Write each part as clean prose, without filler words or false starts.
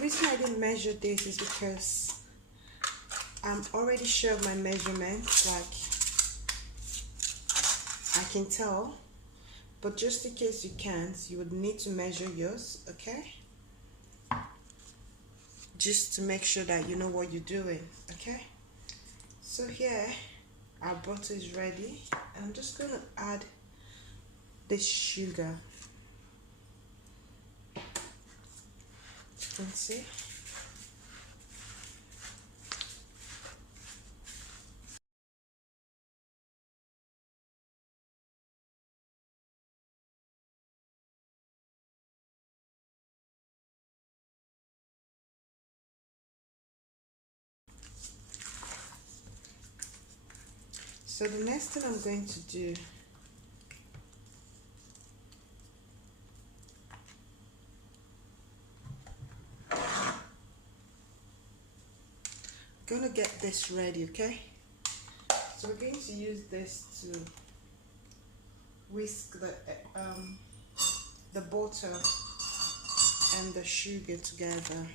reason I didn't measure this is because I'm already sure of my measurements, like I can tell, but just in case you can't, you would need to measure yours, okay? Just to make sure that you know what you're doing, okay? So here, our butter is ready. I'm just going to add this sugar. You can see. So the next thing I'm going to do, I'm going to get this ready, okay? So we're going to use this to whisk the butter and the sugar together.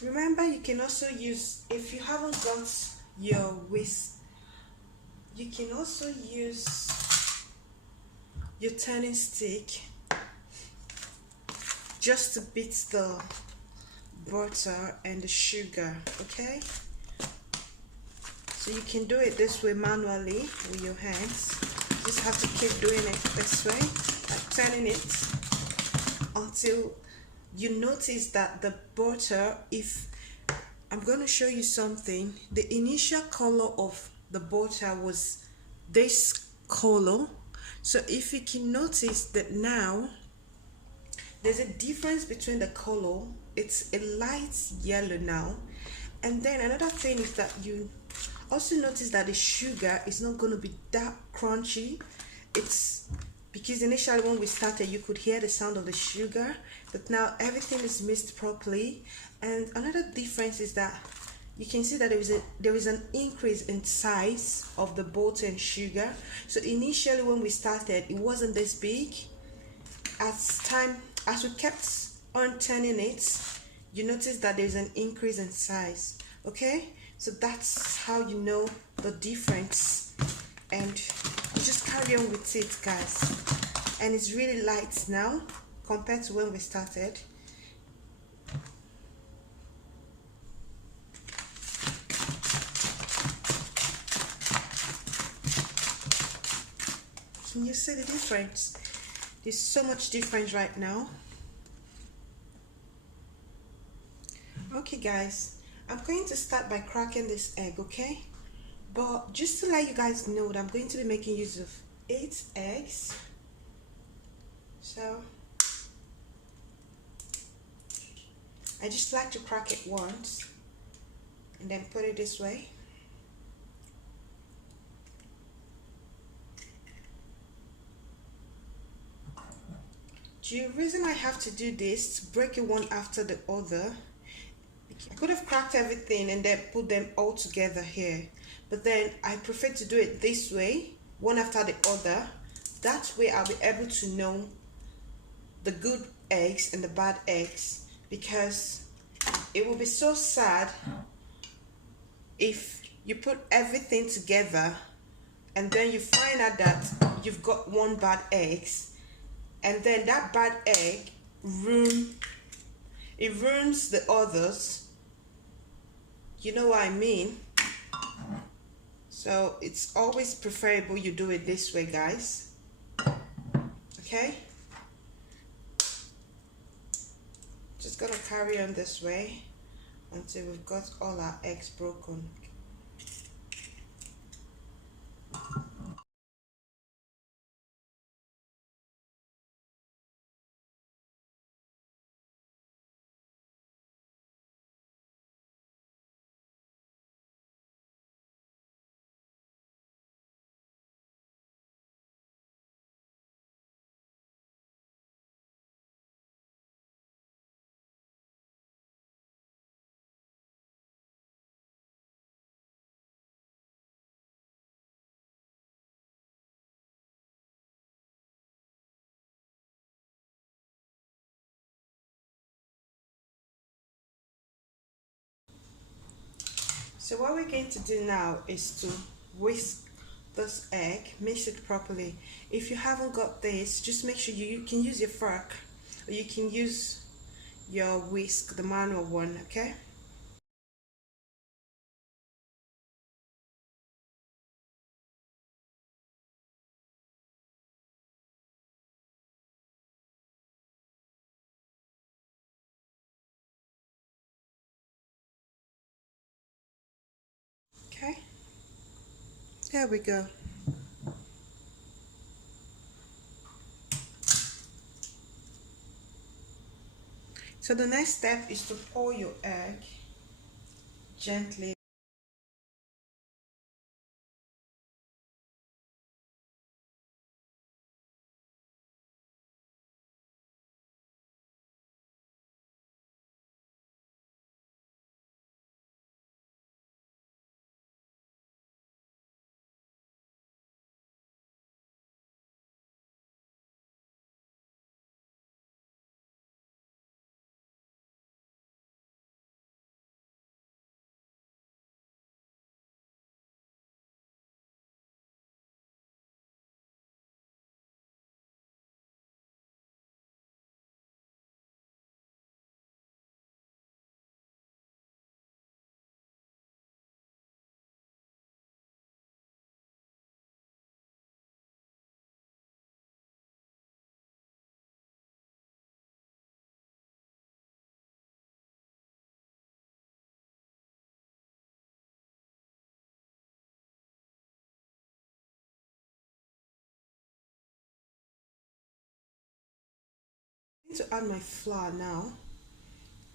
Remember, you can also use, if you haven't got your whisk, you can also use your turning stick just to beat the butter and the sugar, okay? So you can do it this way manually with your hands. You just have to keep doing it this way, like turning it until you notice that the butter, if I'm going to show you something, the initial color of the butter was this color. So if you can notice that now there's a difference between the color, it's a light yellow now. And then another thing is that you also notice that the sugar is not going to be that crunchy. It's because initially when we started you could hear the sound of the sugar, but now everything is mixed properly. And another difference is that you can see that there is an increase in size of the butter and sugar. So initially when we started, it wasn't this big. As we kept on turning it, you notice that there's an increase in size, okay? So that's how you know the difference, and you just carry on with it, guys. And it's really light now compared to when we started. Can you see the difference? There's so much difference right now. Okay guys, I'm going to start by cracking this egg, okay? But just to let you guys know that I'm going to be making use of 8 eggs. So I just like to crack it once and then put it this way. The reason I have to do this, to break it one after the other, I could have cracked everything and then put them all together here, but then I prefer to do it this way, one after the other. That way I'll be able to know the good eggs and the bad eggs, because it will be so sad if you put everything together and then you find out that you've got one bad egg, and then that bad egg ruins the others. You know what I mean? So it's always preferable you do it this way, guys. Okay? Just gonna carry on this way until we've got all our eggs broken. So what we're going to do now is to whisk this egg, mix it properly. If you haven't got this, just make sure you can use your fork, or you can use your whisk, the manual one, okay? Okay, there we go. So the next step is to pour your egg gently. I'm going to add my flour now.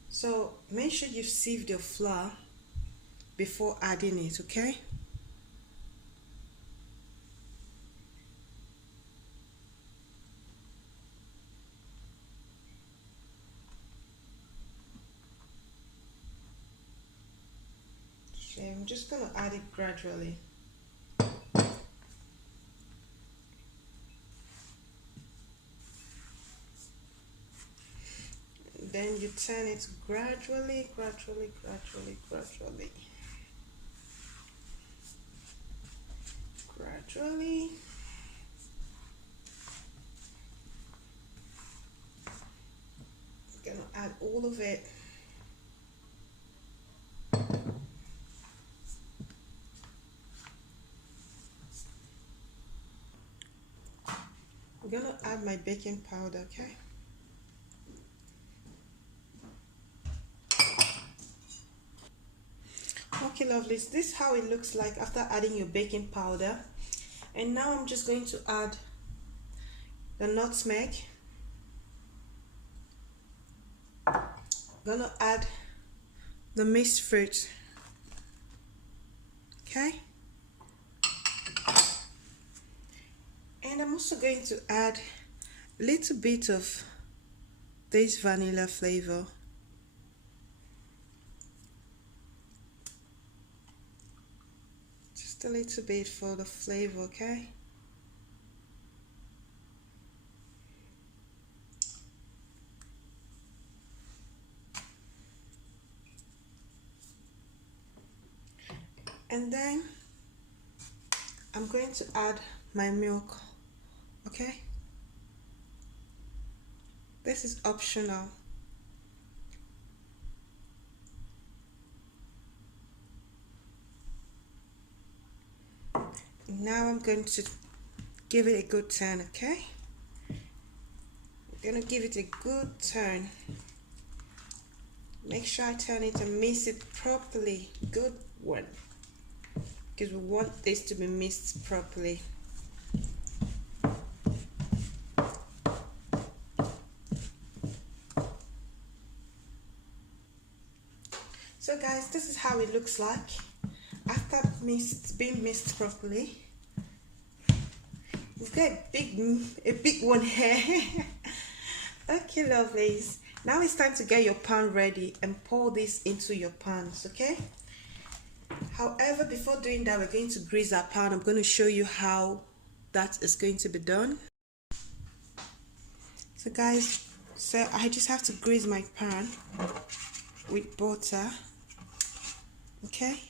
So make sure you've sieved your flour before adding it, okay? So I'm just going to add it gradually. Then you turn it gradually, gradually, gradually, gradually. Gradually. I'm gonna add all of it. I'm gonna add my baking powder, okay? Okay, lovelies, this is how it looks like after adding your baking powder. And now I'm just going to add the nutmeg. I'm gonna add the mixed fruit, okay? And I'm also going to add a little bit of this vanilla flavor. Just a little bit for the flavor, okay? And then I'm going to add my milk, okay? This is optional. Now I'm going to give it a good turn, okay? I'm gonna give it a good turn. Make sure I turn it and mix it properly. Good one. Because we want this to be mixed properly. So guys, this is how it looks like after being mixed properly. We've got a big one here. Okay, lovelies. Now it's time to get your pan ready and pour this into your pans, okay? However, before doing that, we're going to grease our pan. I'm going to show you how that is going to be done. So guys, I just have to grease my pan with butter, okay?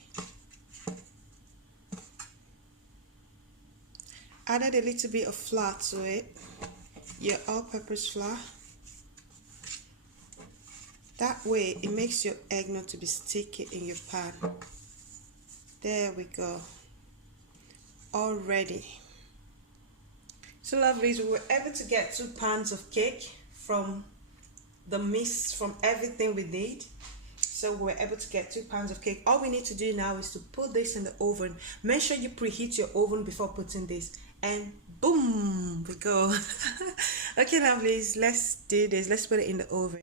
Added a little bit of flour to it, your all-purpose flour. That way it makes your egg not to be sticky in your pan. There we go. All ready. So lovelies, we were able to get 2 pounds of cake from the mix, from everything we did. So we were able to get 2 pounds of cake. All we need to do now is to put this in the oven. Make sure you preheat your oven before putting this, and boom, we go. Okay lovelies, let's do this. Let's put it in the oven.